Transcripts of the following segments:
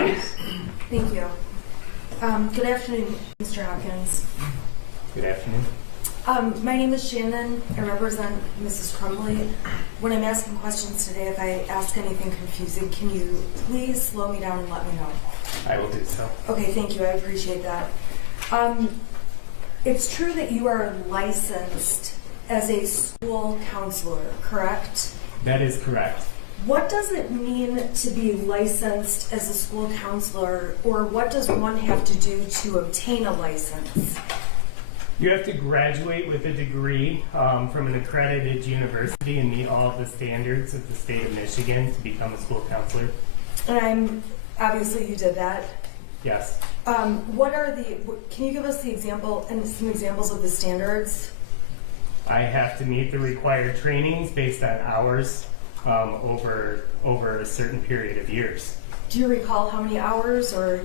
please. Thank you. Good afternoon, Mr. Hopkins. Good afternoon. My name is Shannon. I represent Mrs. Crumbley. When I'm asking questions today, if I ask anything confusing, can you please slow me down and let me know? I will do so. Okay, thank you. I appreciate that. It's true that you are licensed as a school counselor, correct? That is correct. What does it mean to be licensed as a school counselor, or what does one have to do to obtain a license? You have to graduate with a degree from an accredited university and meet all of the standards of the state of Michigan to become a school counselor. And obviously you did that. Yes. Can you give us the example and some examples of the standards? I have to meet the required trainings based on hours over a certain period of years. Do you recall how many hours or?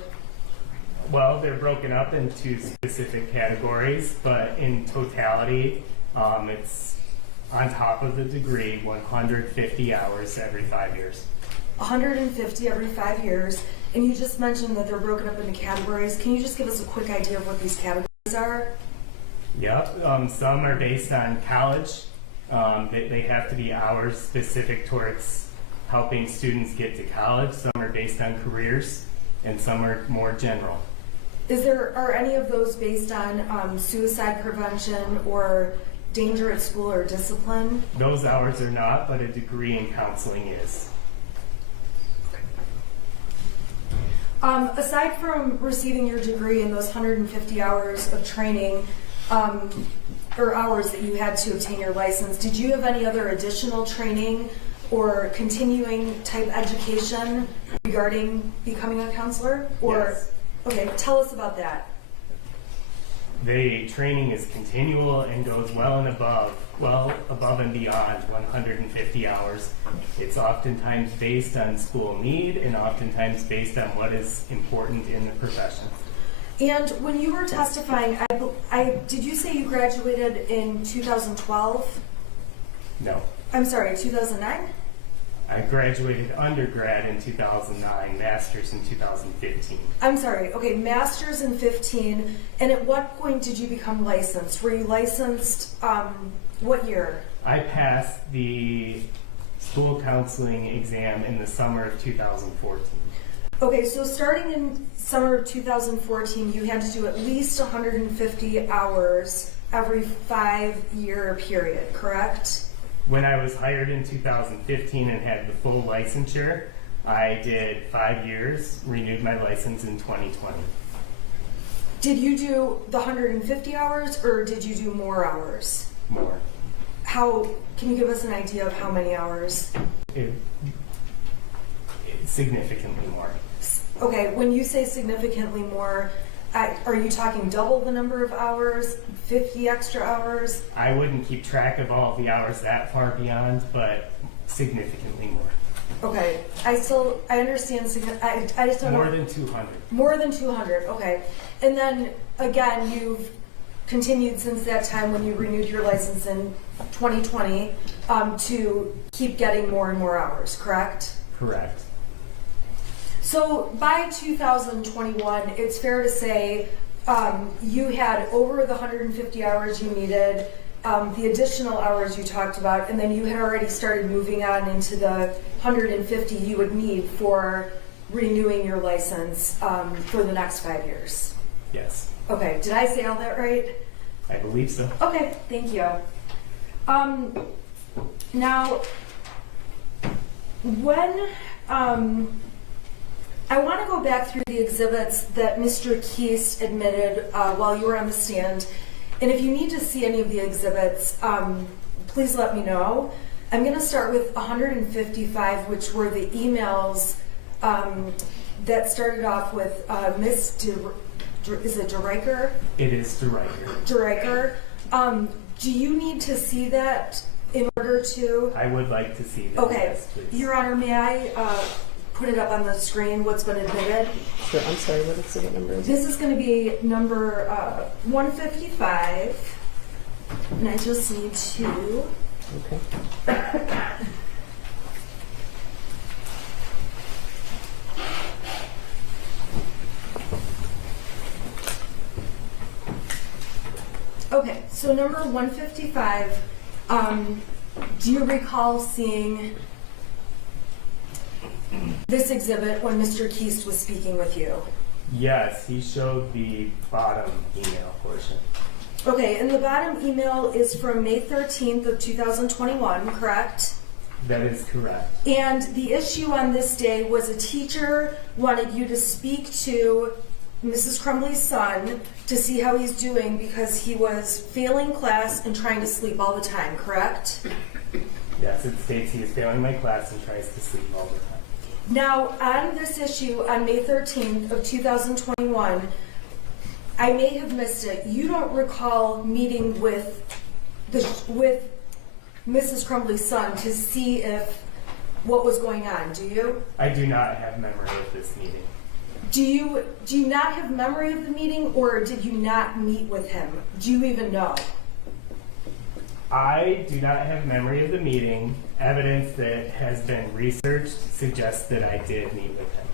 Well, they're broken up into specific categories, but in totality, it's on top of the degree, 150 hours every 5 years. 150 every 5 years, and you just mentioned that they're broken up into categories. Can you just give us a quick idea of what these categories are? Yep, some are based on college. They have to be hours specific towards helping students get to college. Some are based on careers, and some are more general. Are any of those based on suicide prevention or danger at school or discipline? Those hours are not, but a degree in counseling is. Aside from receiving your degree and those 150 hours of training, or hours that you had to obtain your license, did you have any other additional training or continuing type education regarding becoming a counselor? Yes. Okay, tell us about that. The training is continual and goes well above and beyond 150 hours. It's oftentimes based on school need and oftentimes based on what is important in the profession. And when you were testifying, did you say you graduated in 2012? No. I'm sorry, 2009? I graduated undergrad in 2009, master's in 2015. I'm sorry, okay, master's in 15, and at what point did you become licensed? Were you licensed, what year? I passed the school counseling exam in the summer of 2014. Okay, so starting in summer of 2014, you had to do at least 150 hours every 5-year period, correct? When I was hired in 2015 and had the full licensure, I did 5 years, renewed my license in 2020. Did you do the 150 hours or did you do more hours? More. Can you give us an idea of how many hours? Significantly more. Okay, when you say significantly more, are you talking double the number of hours, 50 extra hours? I wouldn't keep track of all the hours that far beyond, but significantly more. Okay, I understand, I just don't know. More than 200. More than 200, okay. And then, again, you've continued since that time when you renewed your license in 2020 to keep getting more and more hours, correct? Correct. So by 2021, it's fair to say you had over the 150 hours you needed, the additional hours you talked about, and then you had already started moving on into the 150 you would need for renewing your license for the next 5 years. Yes. Okay, did I say all that right? I believe so. Okay, thank you. Now, when I want to go back through the exhibits that Mr. Keast admitted while you were on the stand, and if you need to see any of the exhibits, please let me know. I'm going to start with 155, which were the emails that started off with Miss is it DeRiker? It is DeRiker. DeRiker. Do you need to see that in order to? I would like to see that. Okay. Yes, please. Your Honor, may I put it up on the screen what's been admitted? Sure, I'm sorry, what exhibit number is it? This is going to be number 155, and I just need to. Okay. So number 155, do you recall seeing this exhibit when Mr. Keast was speaking with you? Yes, he showed the bottom email portion. Okay, and the bottom email is from May 13th of 2021, correct? That is correct. And the issue on this day was a teacher wanted you to speak to Mrs. Crumbley's son to see how he's doing because he was failing class and trying to sleep all the time, correct? Yes, it states he is failing my class and tries to sleep all the time. Now, on this issue, on May 13th of 2021, I may have missed it. You don't recall meeting with Mrs. Crumbley's son to see what was going on, do you? I do not have memory of this meeting. Do you not have memory of the meeting, or did you not meet with him? Do you even know? I do not have memory of the meeting. Evidence that has been researched suggests that I did meet with him.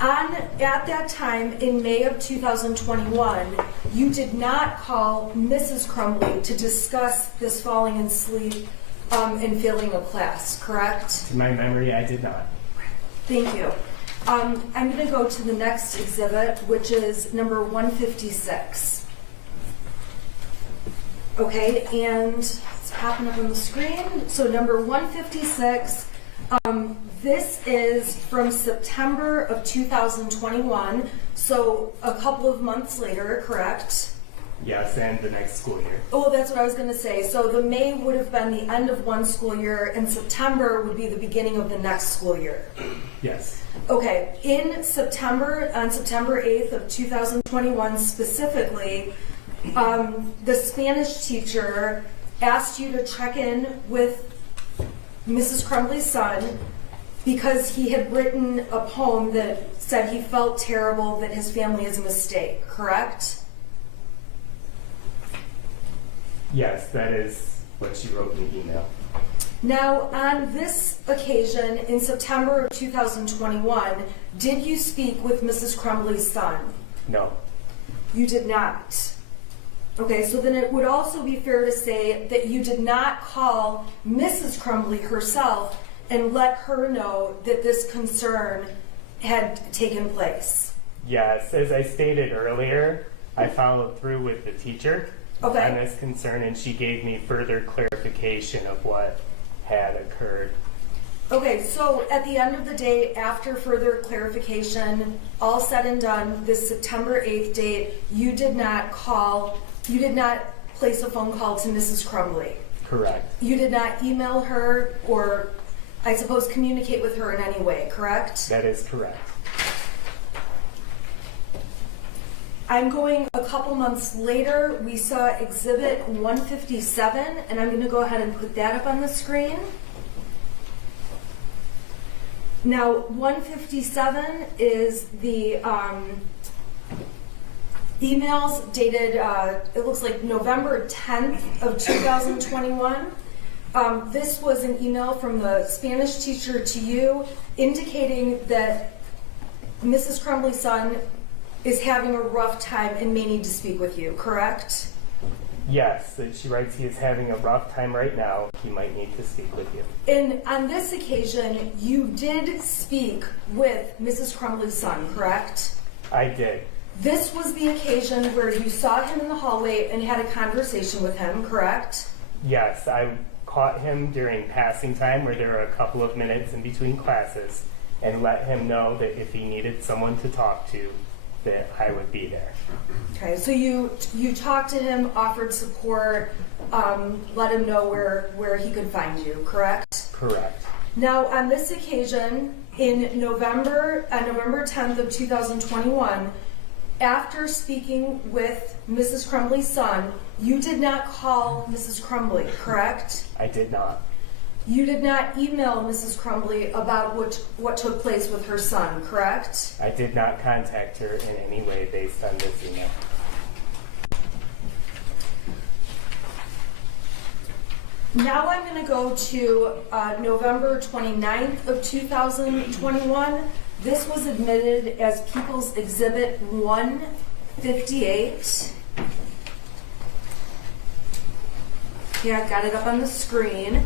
At that time, in May of 2021, you did not call Mrs. Crumbley to discuss this falling asleep and failing a class, correct? To my memory, I did not. Thank you. I'm going to go to the next exhibit, which is number 156. Okay, and it's popping up on the screen. So number 156, this is from September of 2021, so a couple of months later, correct? Yes, and the next school year. Oh, that's what I was going to say. So the May would have been the end of one school year, and September would be the beginning of the next school year. Yes. Okay, in September, on September 8th of 2021 specifically, the Spanish teacher asked you to check in with Mrs. Crumbley's son because he had written a poem that said he felt terrible, that his family is a mistake, correct? Yes, that is what she wrote in the email. Now, on this occasion, in September of 2021, did you speak with Mrs. Crumbley's son? No. You did not. Okay, so then it would also be fair to say that you did not call Mrs. Crumbley herself and let her know that this concern had taken place. Yes, as I stated earlier, I followed through with the teacher on this concern, and she gave me further clarification of what had occurred. Okay, so at the end of the day, after further clarification, all said and done, this September 8th date, you did not place a phone call to Mrs. Crumbley. Correct. You did not email her or, I suppose, communicate with her in any way, correct? That is correct. I'm going a couple months later. We saw exhibit 157, and I'm going to go ahead and put that up on the screen. Now, 157 is the emails dated, it looks like November 10th of 2021. This was an email from the Spanish teacher to you indicating that Mrs. Crumbley's son is having a rough time and may need to speak with you, correct? Yes, that she writes he is having a rough time right now. He might need to speak with you. And on this occasion, you did speak with Mrs. Crumbley's son, correct? I did. This was the occasion where you saw him in the hallway and had a conversation with him, correct? Yes, I caught him during passing time where there were a couple of minutes in between classes and let him know that if he needed someone to talk to, that I would be there. Okay, so you talked to him, offered support, let him know where he could find you, correct? Correct. Now, on this occasion, in November 10th of 2021, after speaking with Mrs. Crumbley's son, you did not call Mrs. Crumbley, correct? I did not. You did not email Mrs. Crumbley about what took place with her son, correct? I did not contact her in any way based on this email. Now I'm going to go to November 29th of 2021. This was admitted as People's Exhibit 158. Yeah, got it up on the screen.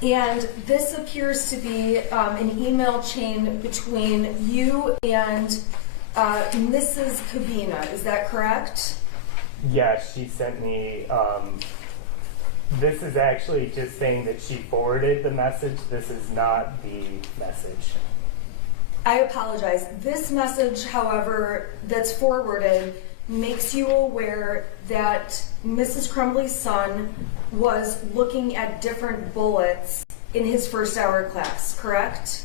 And this appears to be an email chain between you and Mrs. Cabina. Is that correct? Yes, she sent me, this is actually just saying that she forwarded the message. This is not the message. I apologize. This message, however, that's forwarded makes you aware that Mrs. Crumbley's son was looking at different bullets in his first hour class, correct?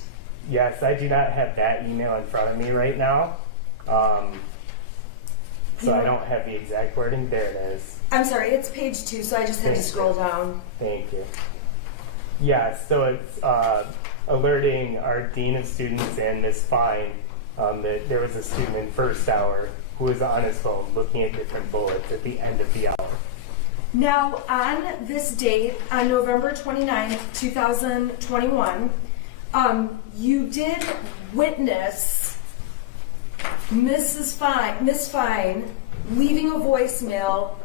Yes, I do not have that email in front of me right now. So I don't have the exact wording. There it is. I'm sorry, it's page 2, so I just had to scroll down. Thank you. Yeah, so it's alerting our Dean of Students and Ms. Fine that there was a student in first hour who was on his phone looking at different bullets at the end of the hour. Now, on this date, on November 29th, 2021, you did witness Miss Fine leaving a voicemail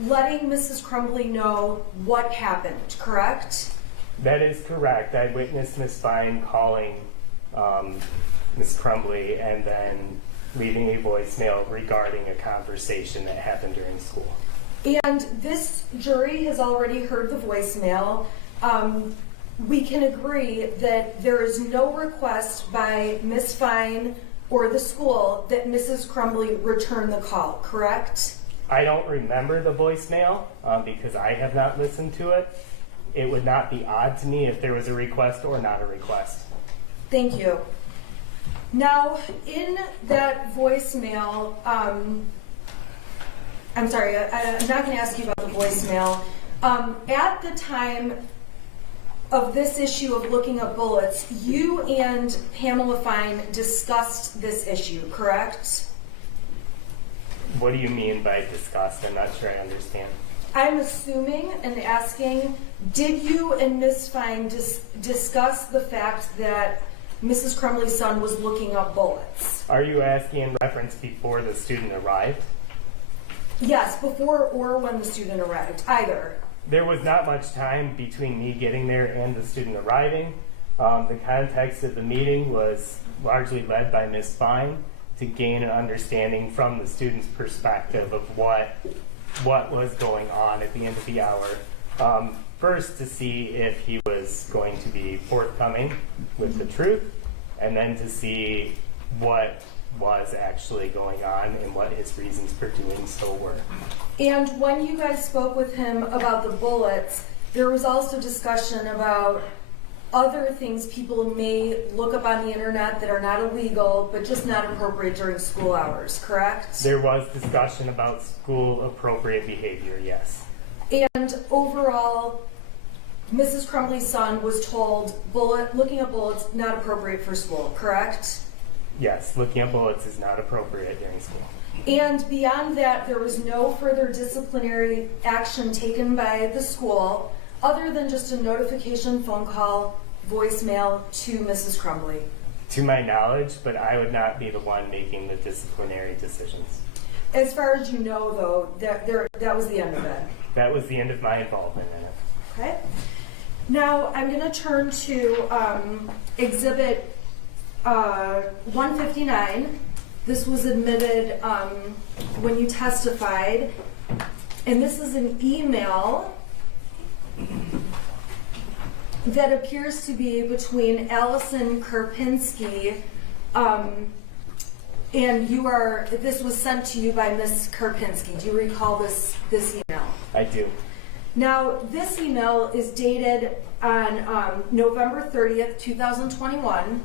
letting Mrs. Crumbley know what happened, correct? That is correct. I witnessed Ms. Fine calling Ms. Crumbley and then leaving a voicemail regarding a conversation that happened during school. And this jury has already heard the voicemail. We can agree that there is no request by Ms. Fine or the school that Mrs. Crumbley return the call, correct? I don't remember the voicemail because I have not listened to it. It would not be odd to me if there was a request or not a request. Thank you. Now, in that voicemail, I'm sorry, I'm not going to ask you about the voicemail. At the time of this issue of looking up bullets, you and Pamela Fine discussed this issue, correct? What do you mean by discussed? I'm not sure I understand. I'm assuming and asking, did you and Ms. Fine discuss the fact that Mrs. Crumbley's son was looking up bullets? Are you asking in reference before the student arrived? Yes, before or when the student arrived, either. There was not much time between me getting there and the student arriving. The context of the meeting was largely led by Ms. Fine to gain an understanding from the student's perspective of what was going on at the end of the hour. First, to see if he was going to be forthcoming with the truth, and then to see what was actually going on and what his reasons for doing so were. And when you guys spoke with him about the bullets, there was also discussion about other things people may look up on the internet that are not illegal, but just not appropriate during school hours, correct? There was discussion about school appropriate behavior, yes. And overall, Mrs. Crumbley's son was told looking at bullets not appropriate for school, correct? Yes, looking at bullets is not appropriate during school. And beyond that, there was no further disciplinary action taken by the school other than just a notification, phone call, voicemail to Mrs. Crumbley. To my knowledge, but I would not be the one making the disciplinary decisions. As far as you know, though, that was the end of it. That was the end of my involvement in it. Okay. Now I'm going to turn to Exhibit 159. This was admitted when you testified, and this is an email that appears to be between Allison Karpinski and this was sent to you by Ms. Karpinski. Do you recall this email? I do. Now, this email is dated on November 30th, 2021.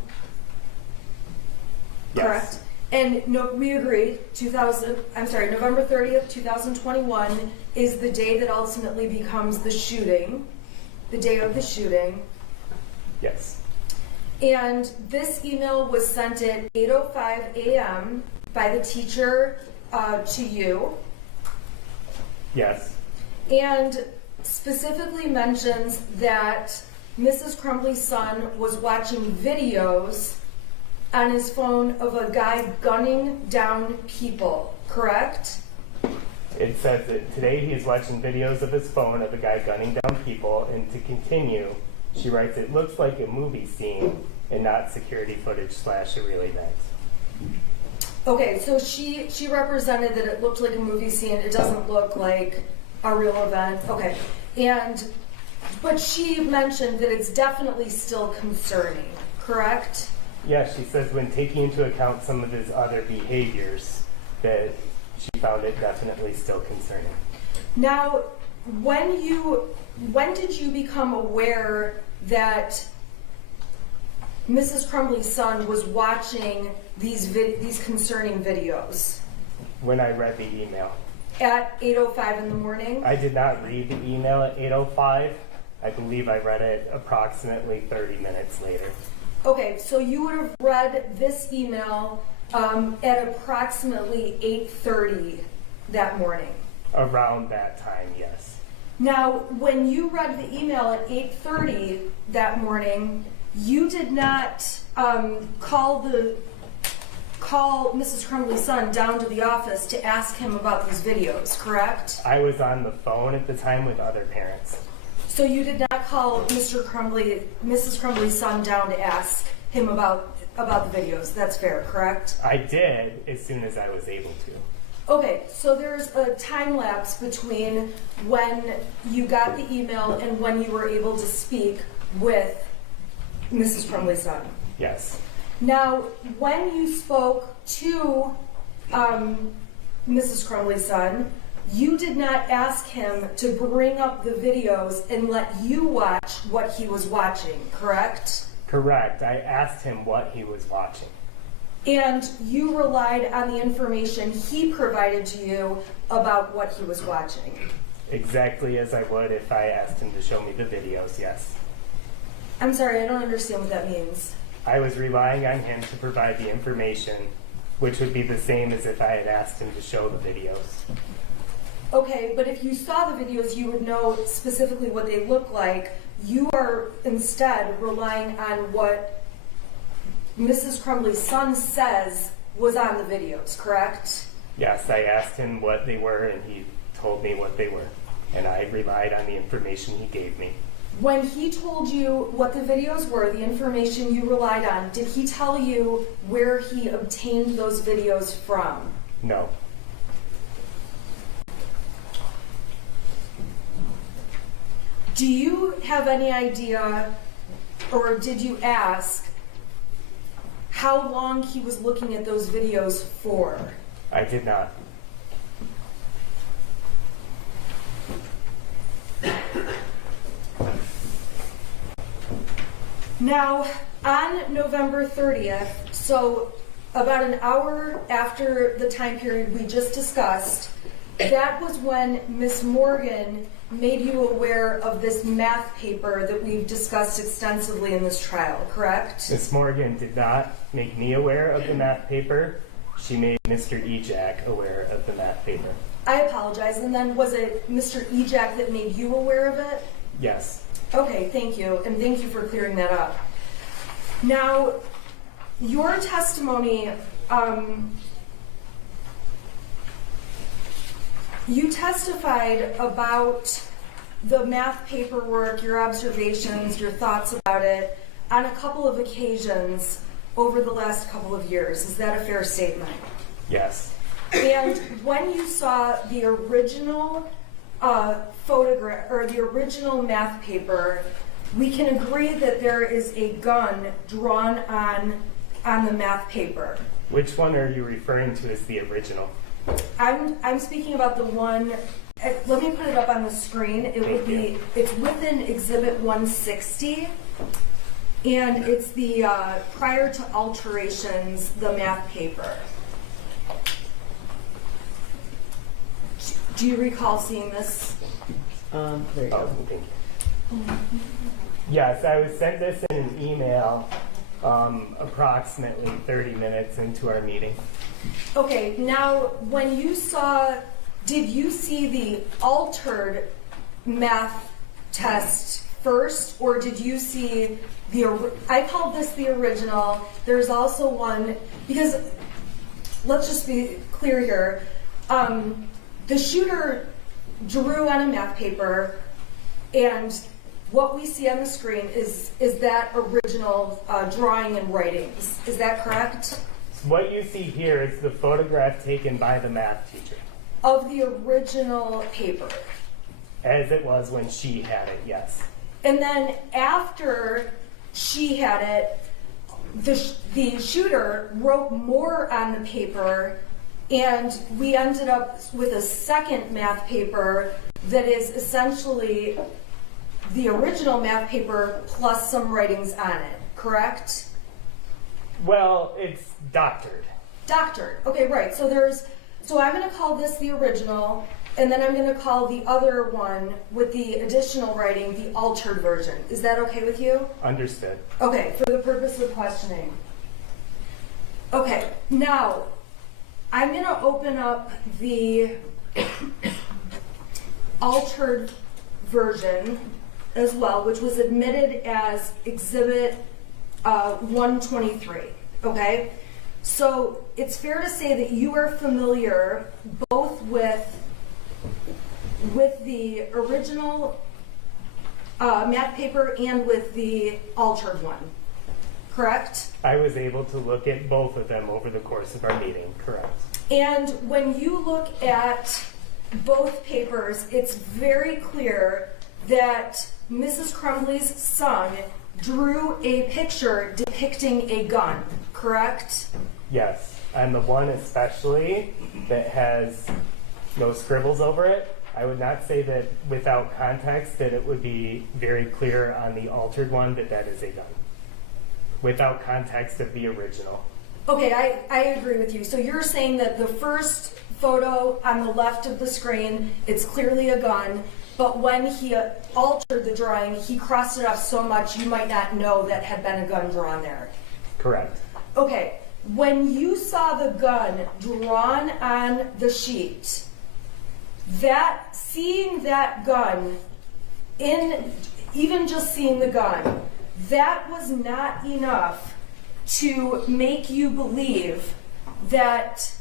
Yes. Correct? And we agree, November 30th, 2021 is the day that ultimately becomes the shooting, the day of the shooting. Yes. And this email was sent at 8:05 a.m. by the teacher to you. Yes. And specifically mentions that Mrs. Crumbley's son was watching videos on his phone of a guy gunning down people, correct? It says that today he is watching videos of his phone of a guy gunning down people, and to continue, she writes, it looks like a movie scene and not security footage / a real event. Okay, so she represented that it looked like a movie scene. It doesn't look like a real event. Okay, but she mentioned that it's definitely still concerning, correct? Yeah, she says when taking into account some of his other behaviors, that she found it definitely still concerning. Now, when did you become aware that Mrs. Crumbley's son was watching these concerning videos? When I read the email. At 8:05 in the morning? I did not read the email at 8:05. I believe I read it approximately 30 minutes later. Okay, so you would have read this email at approximately 8:30 that morning. Around that time, yes. Now, when you read the email at 8:30 that morning, you did not call Mrs. Crumbley's son down to the office to ask him about these videos, correct? I was on the phone at the time with other parents. So you did not call Mrs. Crumbley's son down to ask him about the videos. That's fair, correct? I did as soon as I was able to. Okay, so there's a time lapse between when you got the email and when you were able to speak with Mrs. Crumbley's son. Yes. Now, when you spoke to Mrs. Crumbley's son, you did not ask him to bring up the videos and let you watch what he was watching, correct? Correct. I asked him what he was watching. And you relied on the information he provided to you about what he was watching. Exactly as I would if I asked him to show me the videos, yes. I'm sorry, I don't understand what that means. I was relying on him to provide the information, which would be the same as if I had asked him to show the videos. Okay, but if you saw the videos, you would know specifically what they look like. You are instead relying on what Mrs. Crumbley's son says was on the videos, correct? Yes, I asked him what they were, and he told me what they were, and I relied on the information he gave me. When he told you what the videos were, the information you relied on, did he tell you where he obtained those videos from? No. Do you have any idea, or did you ask, how long he was looking at those videos for? I did not. Now, on November 30th, so about an hour after the time period we just discussed, that was when Miss Morgan made you aware of this math paper that we've discussed extensively in this trial, correct? Miss Morgan did not make me aware of the math paper. She made Mr. Ejak aware of the math paper. I apologize. And then was it Mr. Ejak that made you aware of it? Yes. Okay, thank you. And thank you for clearing that up. Now, your testimony, you testified about the math paperwork, your observations, your thoughts about it on a couple of occasions over the last couple of years. Is that a fair statement? Yes. And when you saw the original photograph or the original math paper, we can agree that there is a gun drawn on the math paper. Which one are you referring to as the original? I'm speaking about the one. Let me put it up on the screen. It's within Exhibit 160, and it's the prior to alterations, the math paper. Do you recall seeing this? There you go. Thank you. Yes, I was sent this in an email approximately 30 minutes into our meeting. Okay, now when you saw, did you see the altered math test first, or did you see I called this the original. There's also one, because let's just be clear here. the shooter drew on a math paper, and what we see on the screen is that original drawing and writings. Is that correct? So what you see here is the photograph taken by the math teacher. Of the original paper. As it was when she had it, yes. And then after she had it, the shooter wrote more on the paper, and we ended up with a second math paper that is essentially the original math paper plus some writings on it, correct? Well, it's doctored. Doctored. Okay, right. So I'm going to call this the original, and then I'm going to call the other one with the additional writing the altered version. Is that okay with you? Understood. Okay, for the purpose of questioning. Okay, now I'm going to open up the altered version as well, which was admitted as Exhibit 123. Okay? So it's fair to say that you are familiar both with the original math paper and with the altered one, correct? I was able to look at both of them over the course of our meeting, correct. And when you look at both papers, it's very clear that Mrs. Crumbley's son drew a picture depicting a gun, correct? Yes, and the one especially that has no scribbles over it, I would not say that without context that it would be very clear on the altered one that that is a gun. Without context of the original. Okay, I agree with you. So you're saying that the first photo on the left of the screen, it's clearly a gun, but when he altered the drawing, he crossed it off so much you might not know that had been a gun drawn there. Correct. Okay, when you saw the gun drawn on the sheet, seeing that gun, even just seeing the gun, that was not enough to make you believe that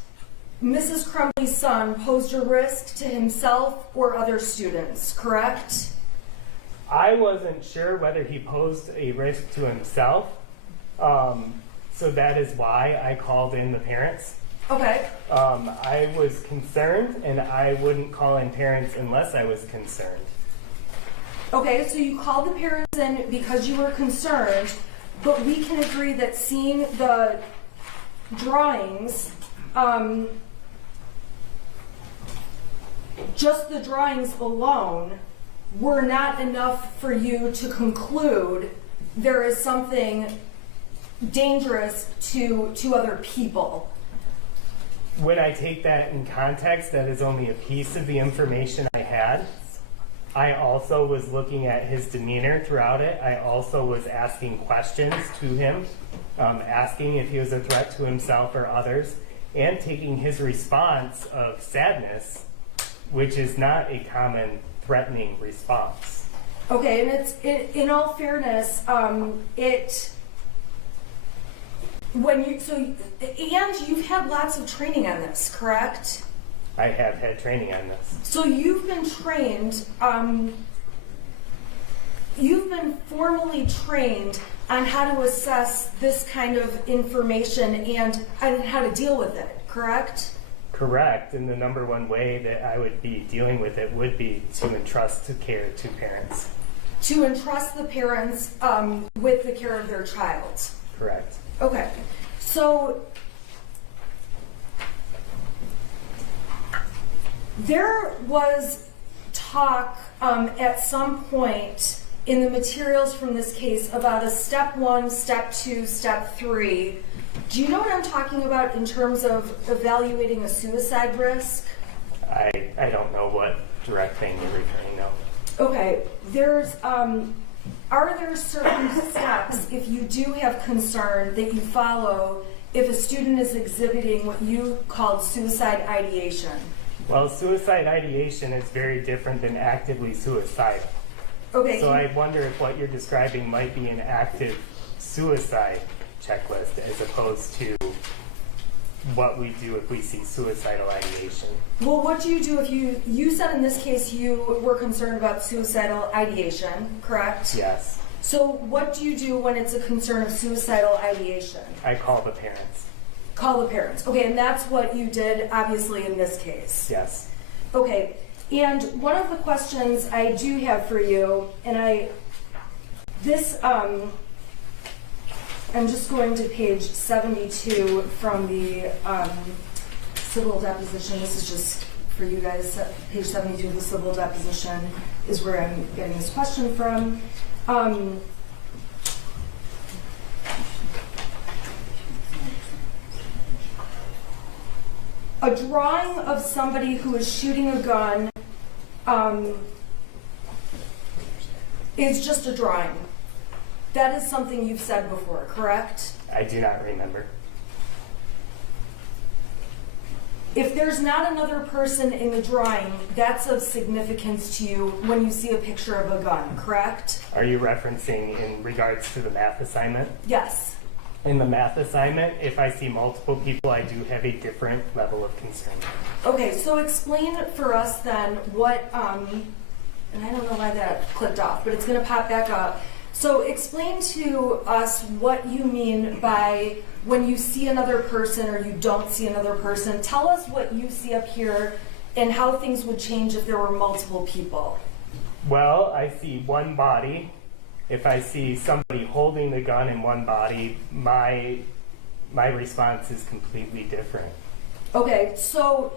Mrs. Crumbley's son posed a risk to himself or other students, correct? I wasn't sure whether he posed a risk to himself, so that is why I called in the parents. Okay. I was concerned, and I wouldn't call in parents unless I was concerned. Okay, so you called the parents in because you were concerned, but we can agree that seeing the drawings, just the drawings alone, were not enough for you to conclude there is something dangerous to other people. When I take that in context, that is only a piece of the information I had. I also was looking at his demeanor throughout it. I also was asking questions to him, asking if he was a threat to himself or others, and taking his response of sadness, which is not a common threatening response. Okay, and it's in all fairness, and you've had lots of training on this, correct? I have had training on this. So you've been trained, you've been formally trained on how to assess this kind of information and how to deal with it, correct? Correct, and the number one way that I would be dealing with it would be to entrust the care to parents. To entrust the parents with the care of their child. Correct. Okay, so there was talk at some point in the materials from this case about a step 1, step 2, step 3. Do you know what I'm talking about in terms of evaluating a suicide risk? I don't know what direct thing you're referring to. Okay, are there certain steps, if you do have concern, that you follow if a student is exhibiting what you called suicide ideation? Well, suicide ideation is very different than actively suicidal. Okay. So I wonder if what you're describing might be an active suicide checklist as opposed to what we do if we see suicidal ideation. Well, what do you do if you said in this case you were concerned about suicidal ideation, correct? Yes. So what do you do when it's a concern of suicidal ideation? I call the parents. Call the parents. Okay, and that's what you did, obviously, in this case. Yes. Okay, and one of the questions I do have for you, and I'm just going to page 72 from the civil deposition. This is just for you guys. Page 72 of the civil deposition is where I'm getting this question from. A drawing of somebody who is shooting a gun is just a drawing. That is something you've said before, correct? I do not remember. If there's not another person in the drawing, that's of significance to you when you see a picture of a gun, correct? Are you referencing in regards to the math assignment? Yes. In the math assignment, if I see multiple people, I do have a different level of concern. Okay, so explain for us then what, and I don't know why that clicked off, but it's going to pop back up. So explain to us what you mean by when you see another person or you don't see another person. Tell us what you see up here and how things would change if there were multiple people. Well, I see one body. If I see somebody holding the gun in one body, my response is completely different. Okay, so,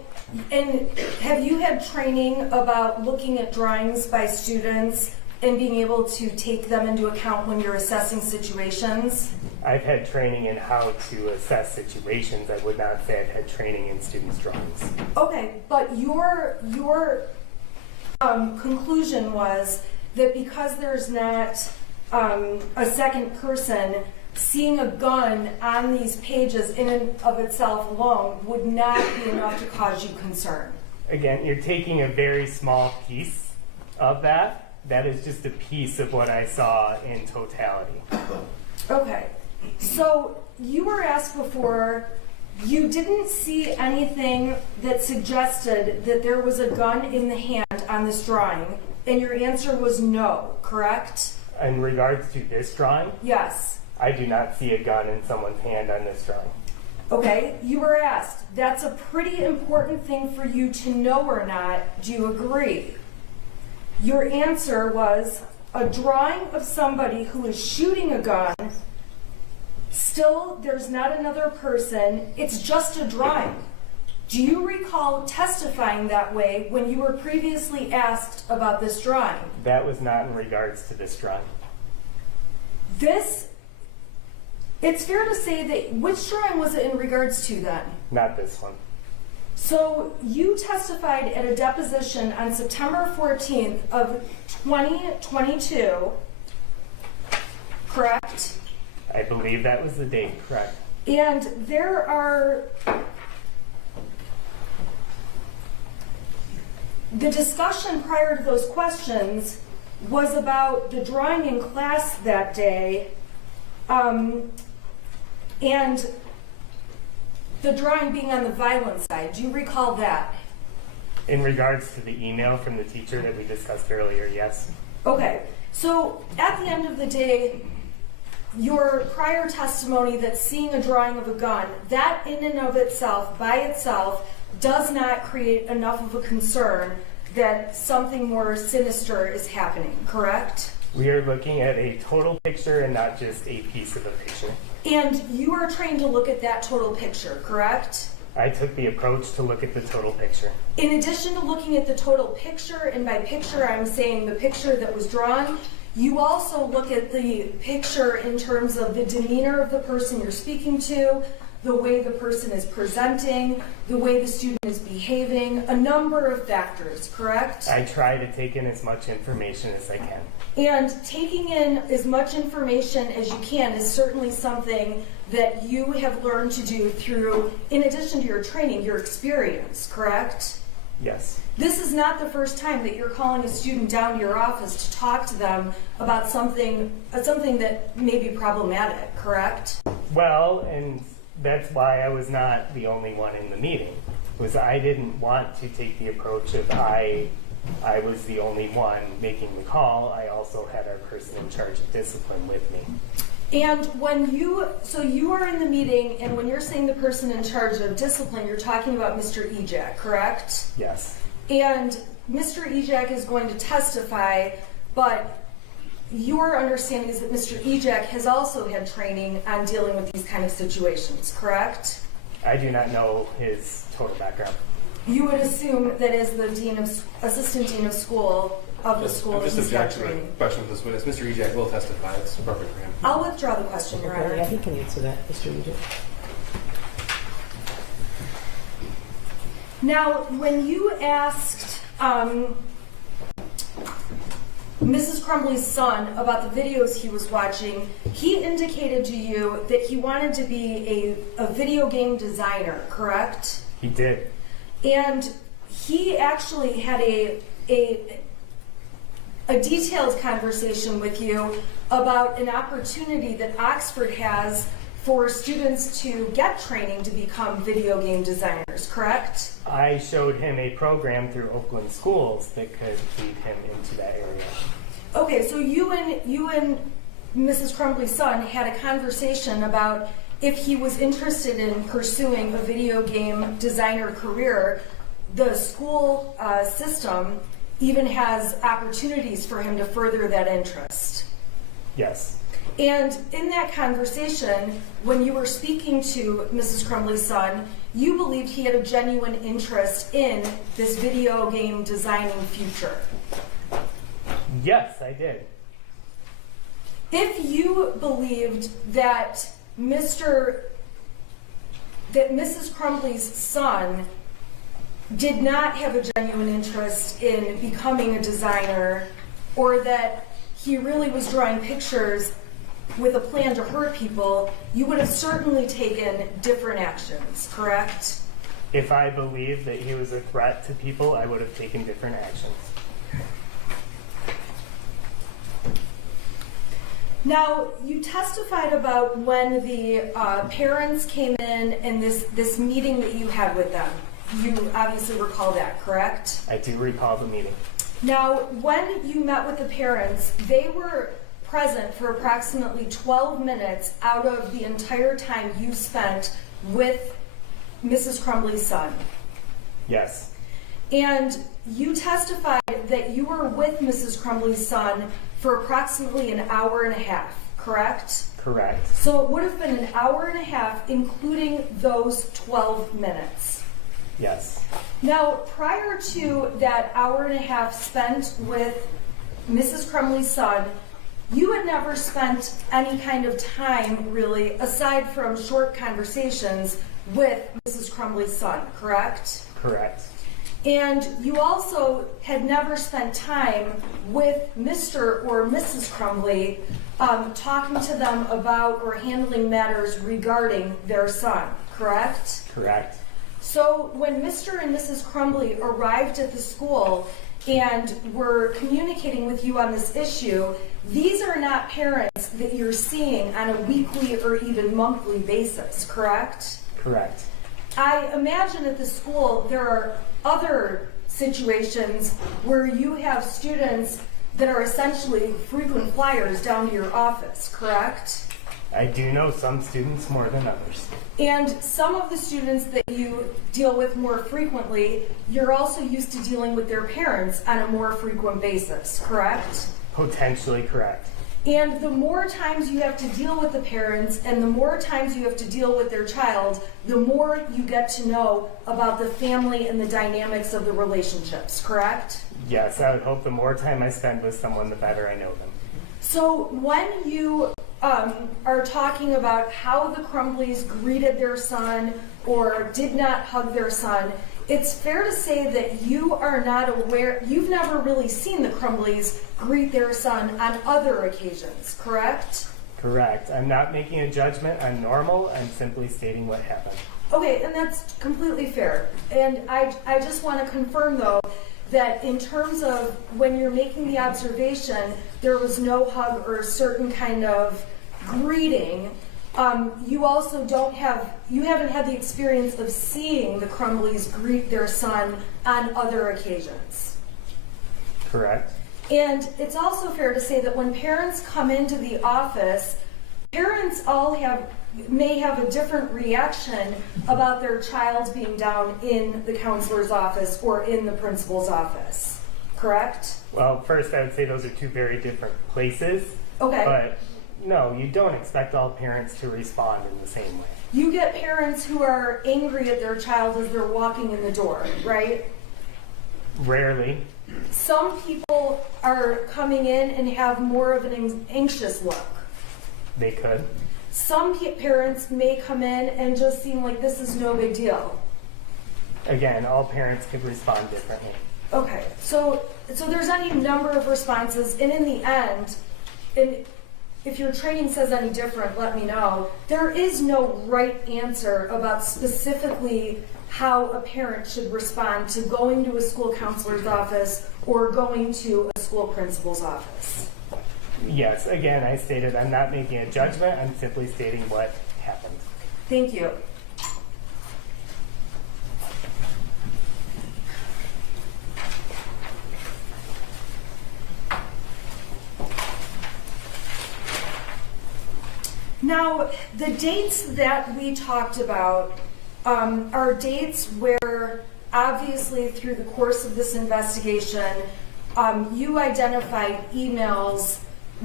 and have you had training about looking at drawings by students and being able to take them into account when you're assessing situations? I've had training in how to assess situations. I would not say I've had training in students' drawings. Okay, but your conclusion was that because there's not a second person, seeing a gun on these pages in and of itself alone would not be enough to cause you concern. Again, you're taking a very small piece of that. That is just a piece of what I saw in totality. Okay, so you were asked before, you didn't see anything that suggested that there was a gun in the hand on this drawing, and your answer was no, correct? In regards to this drawing, Yes. I do not see a gun in someone's hand on this drawing. Okay, you were asked, that's a pretty important thing for you to know or not. Do you agree? Your answer was a drawing of somebody who is shooting a gun. Still, there's not another person. It's just a drawing. Do you recall testifying that way when you were previously asked about this drawing? That was not in regards to this drawing. It's fair to say that, which drawing was it in regards to then? Not this one. So you testified at a deposition on September 14th of 2022, correct? I believe that was the date, correct? And there are, the discussion prior to those questions was about the drawing in class that day, and the drawing being on the violent side. Do you recall that? In regards to the email from the teacher that we discussed earlier, yes. Okay, so at the end of the day, your prior testimony that seeing a drawing of a gun, that in and of itself, by itself, does not create enough of a concern that something more sinister is happening, correct? We are looking at a total picture and not just a piece of a picture. And you are trained to look at that total picture, correct? I took the approach to look at the total picture. In addition to looking at the total picture, and by picture I'm saying the picture that was drawn, you also look at the picture in terms of the demeanor of the person you're speaking to, the way the person is presenting, the way the student is behaving, a number of factors, correct? I try to take in as much information as I can. And taking in as much information as you can is certainly something that you have learned to do through, in addition to your training, your experience, correct? Yes. This is not the first time that you're calling a student down to your office to talk to them about something that may be problematic, correct? Well, and that's why I was not the only one in the meeting. Was I didn't want to take the approach of I was the only one making the call. I also had our person in charge of discipline with me. And so you are in the meeting, and when you're saying the person in charge of discipline, you're talking about Mr. Ejak, correct? Yes. And Mr. Ejak is going to testify, but your understanding is that Mr. Ejak has also had training on dealing with these kind of situations, correct? I do not know his total background. You would assume that as the assistant dean of school of the school, I'm just he's had object to the training. question of this witness. Mr. Ejak will testify. It's appropriate for him. I'll withdraw the question, Your Honor. Yeah, he can answer that, Mr. Ejak. Now, when you asked Mrs. Crumbley's son about the videos he was watching, he indicated to you that he wanted to be a video game designer, correct? He did. And he actually had a detailed conversation with you about an opportunity that Oxford has for students to get training to become video game designers, correct? I showed him a program through Oakland Schools that could lead him into that area. Okay, so you and Mrs. Crumbley's son had a conversation about if he was interested in pursuing a video game designer career. The school system even has opportunities for him to further that interest. Yes. And in that conversation, when you were speaking to Mrs. Crumbley's son, you believed he had a genuine interest in this video game designing future. Yes, I did. If you believed that Mrs. Crumbley's son did not have a genuine interest in becoming a designer, or that he really was drawing pictures with a plan to hurt people, you would have certainly taken different actions, correct? If I believed that he was a threat to people, I would have taken different actions. Now, you testified about when the parents came in and this meeting that you had with them. You obviously recall that, correct? I do recall the meeting. Now, when you met with the parents, they were present for approximately 12 minutes out of the entire time you spent with Mrs. Crumbley's son. Yes. And you testified that you were with Mrs. Crumbley's son for approximately an hour and a half, correct? Correct. So it would have been an hour and a half, including those 12 minutes. Yes. Now, prior to that hour and a half spent with Mrs. Crumbley's son, you had never spent any kind of time, really, aside from short conversations with Mrs. Crumbley's son, correct? Correct. And you also had never spent time with Mr. or Mrs. Crumbley talking to them about or handling matters regarding their son, correct? Correct. So when Mr. and Mrs. Crumbley arrived at the school and were communicating with you on this issue, these are not parents that you're seeing on a weekly or even monthly basis, correct? Correct. I imagine at the school there are other situations where you have students that are essentially frequent flyers down to your office, correct? I do know some students more than others. And some of the students that you deal with more frequently, you're also used to dealing with their parents on a more frequent basis, correct? Potentially correct. And the more times you have to deal with the parents and the more times you have to deal with their child, the more you get to know about the family and the dynamics of the relationships, correct? Yes, I would hope the more time I spend with someone, the better I know them. So when you are talking about how the Crumbleys greeted their son or did not hug their son, it's fair to say that you are not aware, you've never really seen the Crumbleys greet their son on other occasions, correct? Correct. I'm not making a judgment on normal. I'm simply stating what happened. Okay, and that's completely fair. And I just want to confirm, though, that in terms of when you're making the observation, there was no hug or a certain kind of greeting. You also you haven't had the experience of seeing the Crumbleys greet their son on other occasions. Correct. And it's also fair to say that when parents come into the office, parents may have a different reaction about their child being down in the counselor's office or in the principal's office. Correct? Well, first I would say those are two very different places. Okay. But no, you don't expect all parents to respond in the same way. You get parents who are angry at their child as they're walking in the door, right? Rarely. Some people are coming in and have more of an anxious look. They could. Some parents may come in and just seem like this is no big deal. Again, all parents could respond differently. Okay, so there's any number of responses, and in the end, and if your training says any different, let me know. There is no right answer about specifically how a parent should respond to going to a school counselor's office or going to a school principal's office. Yes, again, I stated I'm not making a judgment, I'm simply stating what happened. Thank you. Now, the dates that we talked about are dates where, obviously, through the course of this investigation, you identified emails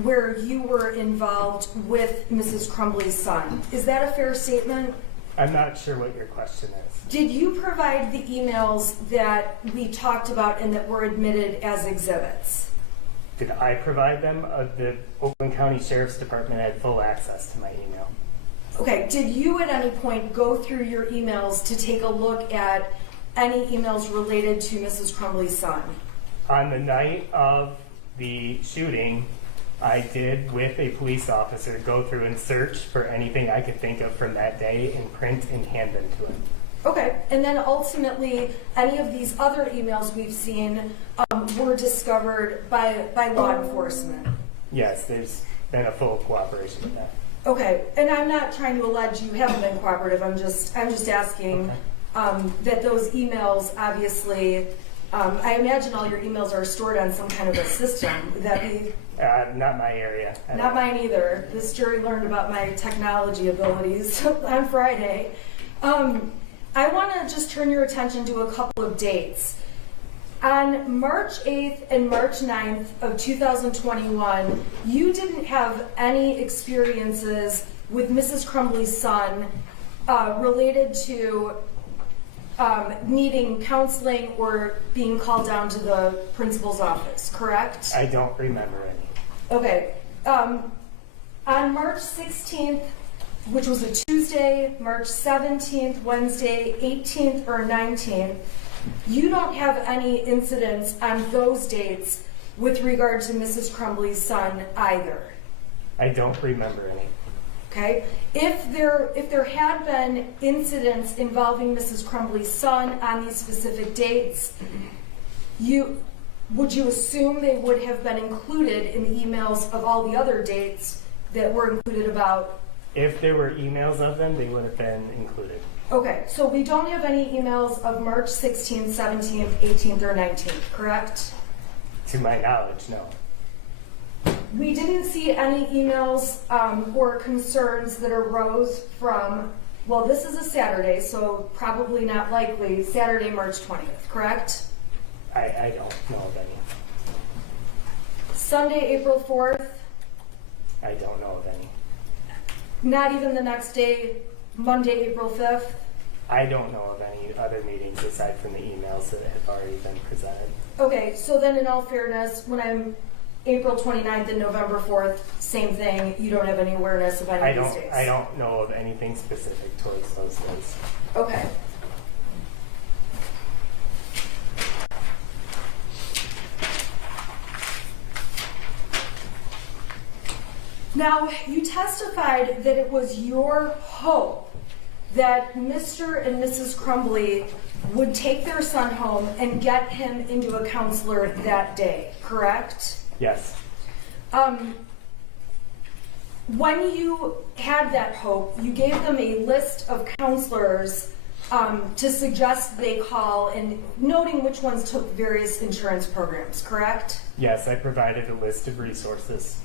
where you were involved with Mrs. Crumbley's son. Is that a fair statement? I'm not sure what your question is. Did you provide the emails that we talked about and that were admitted as exhibits? Did I provide them? The Oakland County Sheriff's Department had full access to my email. Okay, did you at any point go through your emails to take a look at any emails related to Mrs. Crumbley's son? On the night of the shooting, I did, with a police officer, go through and search for anything I could think of from that day and print and hand them to him. Okay, and then ultimately, any of these other emails we've seen were discovered by law enforcement. Yes, there's been a full cooperation with that. Okay, and I'm not trying to allege you haven't been cooperative. I'm just asking that those emails, obviously, I imagine all your emails are stored on some kind of a system. Would that be? Not my area. Not mine either. This jury learned about my technology abilities on Friday. I want to just turn your attention to a couple of dates. On March 8th and March 9th of 2021, you didn't have any experiences with Mrs. Crumbley's son related to needing counseling or being called down to the principal's office, correct? I don't remember any. Okay. On March 16th, which was a Tuesday, March 17th, Wednesday, 18th, or 19th, you don't have any incidents on those dates with regard to Mrs. Crumbley's son either. I don't remember any. Okay? If there had been incidents involving Mrs. Crumbley's son on these specific dates, would you assume they would have been included in the emails of all the other dates that were included about? If there were emails of them, they would have been included. Okay, so we don't have any emails of March 16th, 17th, 18th, or 19th, correct? To my knowledge, no. We didn't see any emails or concerns that arose from, well, this is a Saturday, so probably not likely, Saturday, March 20th, correct? I don't know of any. Sunday, April 4th? I don't know of any. Not even the next day, Monday, April 5th? I don't know of any other meetings aside from the emails that have already been presented. Okay, so then in all fairness, when I'm April 29th and November 4th, same thing, you don't have any awareness of any of these days? I don't know of anything specific towards those days. Okay. Now, you testified that it was your hope that Mr. and Mrs. Crumbley would take their son home and get him into a counselor that day, correct? Yes. when you had that hope, you gave them a list of counselors to suggest they call, and noting which ones took various insurance programs, correct? Yes, I provided a list of resources.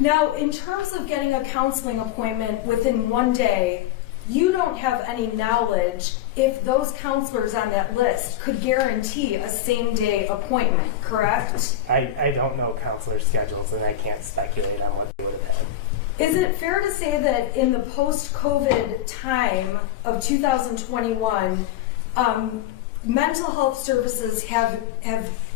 Now, in terms of getting a counseling appointment within one day, you don't have any knowledge if those counselors on that list could guarantee a same-day appointment, correct? I don't know counselor schedules, and I can't speculate on what they would have had. Is it fair to say that in the post-COVID time of 2021, mental health services have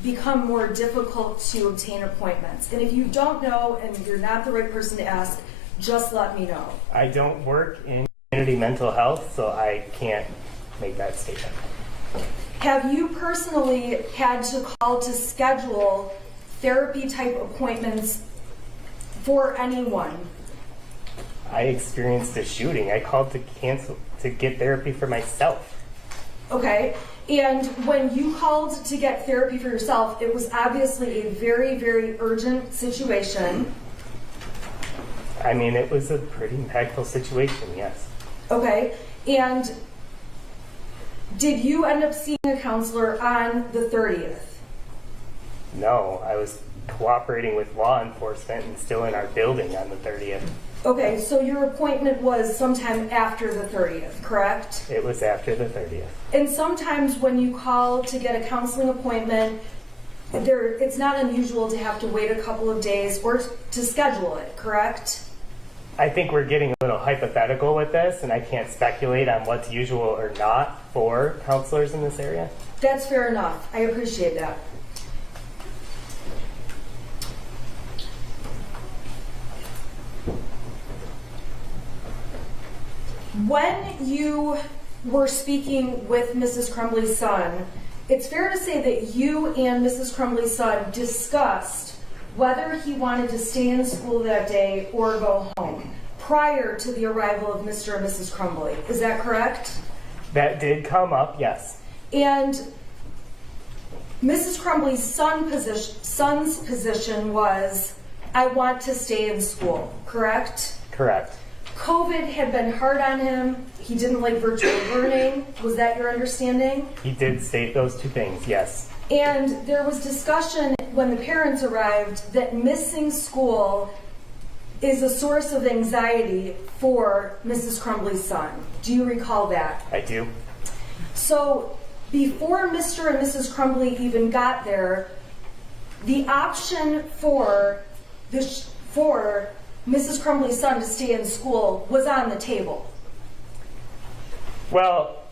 become more difficult to obtain appointments? And if you don't know and you're not the right person to ask, just let me know. I don't work in community mental health, so I can't make that statement. Have you personally had to call to schedule therapy type appointments for anyone? I experienced a shooting. I called to cancel to get therapy for myself. Okay, and when you called to get therapy for yourself, it was obviously a very, very urgent situation. I mean, it was a pretty impactful situation, yes. Okay, and did you end up seeing a counselor on the 30th? No, I was cooperating with law enforcement and still in our building on the 30th. Okay, so your appointment was sometime after the 30th, correct? It was after the 30th. And sometimes when you call to get a counseling appointment, it's not unusual to have to wait a couple of days or to schedule it, correct? I think we're getting a little hypothetical with this, and I can't speculate on what's usual or not for counselors in this area. That's fair enough. I appreciate that. When you were speaking with Mrs. Crumbley's son, it's fair to say that you and Mrs. Crumbley's son discussed whether he wanted to stay in school that day or go home prior to the arrival of Mr. and Mrs. Crumbley. Is that correct? That did come up, yes. And Mrs. Crumbley's son's position was, I want to stay in school, correct? Correct. COVID had been hard on him. He didn't like virtual learning. Was that your understanding? He did state those two things, yes. And there was discussion when the parents arrived that missing school is a source of anxiety for Mrs. Crumbley's son. Do you recall that? I do. So before Mr. and Mrs. Crumbley even got there, the option for Mrs. Crumbley's son to stay in school was on the table. Well,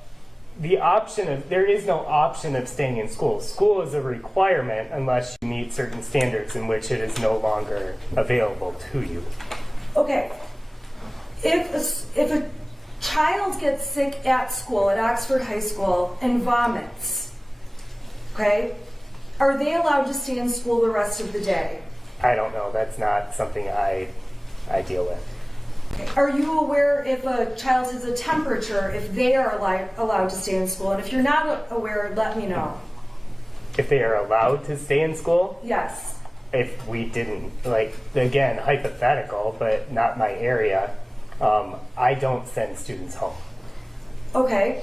there is no option of staying in school. School is a requirement unless you meet certain standards in which it is no longer available to you. Okay, if a child gets sick at school, at Oxford High School, and vomits, okay, are they allowed to stay in school the rest of the day? I don't know. That's not something I deal with. Are you aware if a child has a temperature, if they are allowed to stay in school? And if you're not aware, let me know. If they are allowed to stay in school? Yes. If we didn't, again, hypothetical, but not my area, I don't send students home. Okay.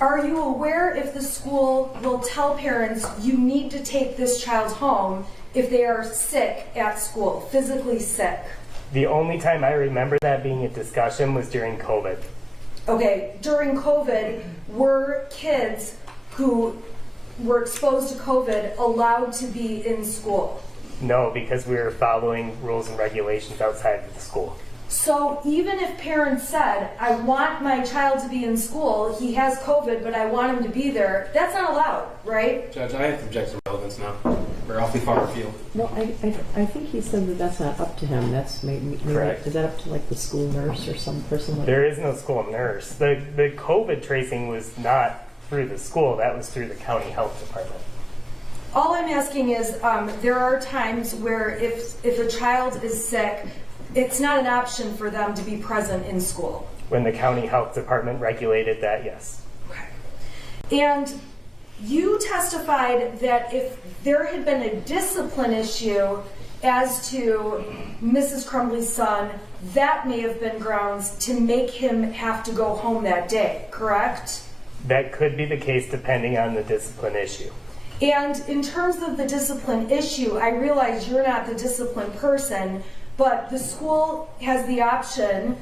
Are you aware if the school will tell parents you need to take this child home if they are sick at school, physically sick? The only time I remember that being a discussion was during COVID. Okay, during COVID, were kids who were exposed to COVID allowed to be in school? No, because we were following rules and regulations outside of the school. So even if parents said, I want my child to be in school, he has COVID, but I want him to be there, that's not allowed, right? Judge, I have to object to relevance now. We're awfully far afield. No, I think he said that that's not up to him. That's maybe Correct. Is that up to like the school nurse or some person like There is no school nurse. The COVID tracing was not through the school. That was through the county health department. All I'm asking is, there are times where if a child is sick, it's not an option for them to be present in school. When the county health department regulated that, yes. Okay. And you testified that if there had been a discipline issue, as to Mrs. Crumbley's son, that may have been grounds to make him have to go home that day, correct? That could be the case depending on the discipline issue. And in terms of the discipline issue, I realize you're not the discipline person, but the school has the option,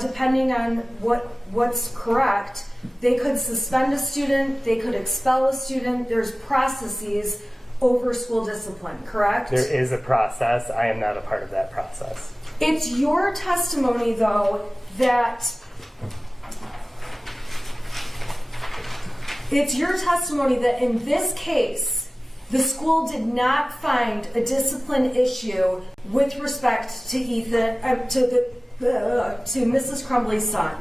depending on what's correct, they could suspend a student, they could expel a student. There's processes over school discipline, correct? There is a process. I am not a part of that process. It's your testimony, though, that in this case, the school did not find a discipline issue with respect to to Mrs. Crumbley's son.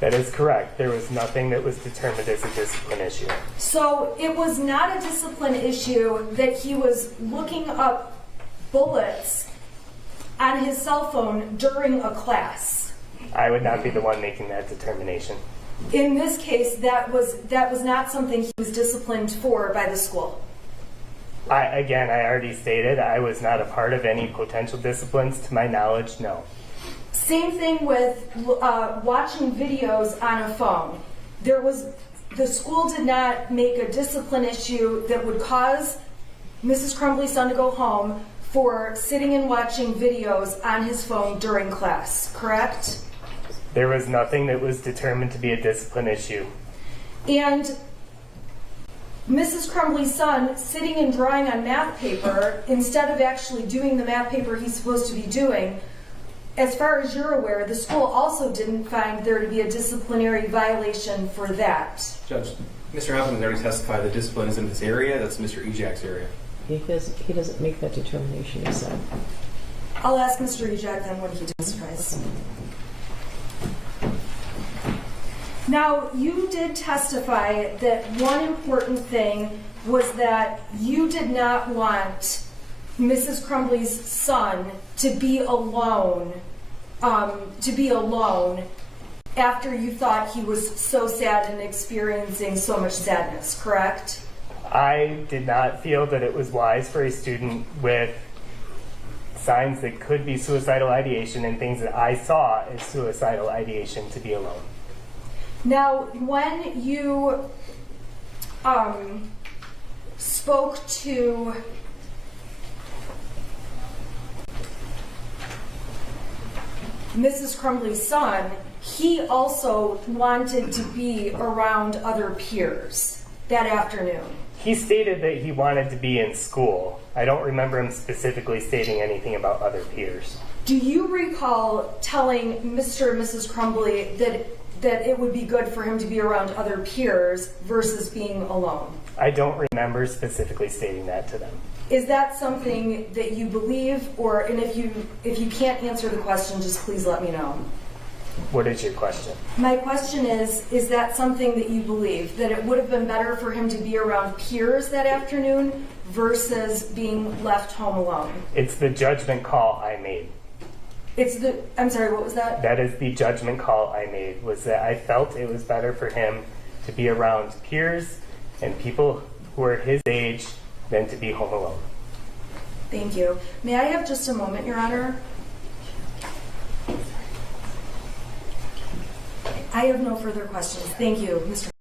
That is correct. There was nothing that was determined as a discipline issue. So it was not a discipline issue that he was looking up bullets on his cell phone during a class. I would not be the one making that determination. In this case, that was not something he was disciplined for by the school. I already stated I was not a part of any potential disciplines. To my knowledge, no. Same thing with watching videos on a phone. The school did not make a discipline issue that would cause Mrs. Crumbley's son to go home for sitting and watching videos on his phone during class, correct? There was nothing that was determined to be a discipline issue. And Mrs. Crumbley's son sitting and drawing on math paper instead of actually doing the math paper he's supposed to be doing, as far as you're aware, the school also didn't find there to be a disciplinary violation for that. Judge, Mr. Hopkins already testified the discipline is in this area. That's Mr. Ejak's area. He doesn't make that determination, he said. I'll ask Mr. Ejak then when he testifies. Now, you did testify that one important thing was that you did not want Mrs. Crumbley's son to be alone after you thought he was so sad and experiencing so much sadness, correct? I did not feel that it was wise for a student with signs that could be suicidal ideation and things that I saw as suicidal ideation to be alone. Now, when you spoke to Mrs. Crumbley's son, he also wanted to be around other peers that afternoon. He stated that he wanted to be in school. I don't remember him specifically stating anything about other peers. Do you recall telling Mr. and Mrs. Crumbley that it would be good for him to be around other peers versus being alone? I don't remember specifically stating that to them. Is that something that you believe, and if you can't answer the question, just please let me know. What is your question? My question is that something that you believe, that it would have been better for him to be around peers that afternoon versus being left home alone? It's the judgment call I made. I'm sorry, what was that? That is the judgment call I made, was that I felt it was better for him to be around peers and people who are his age than to be home alone. Thank you. May I have just a moment, Your Honor? I have no further questions. Thank you, Mr.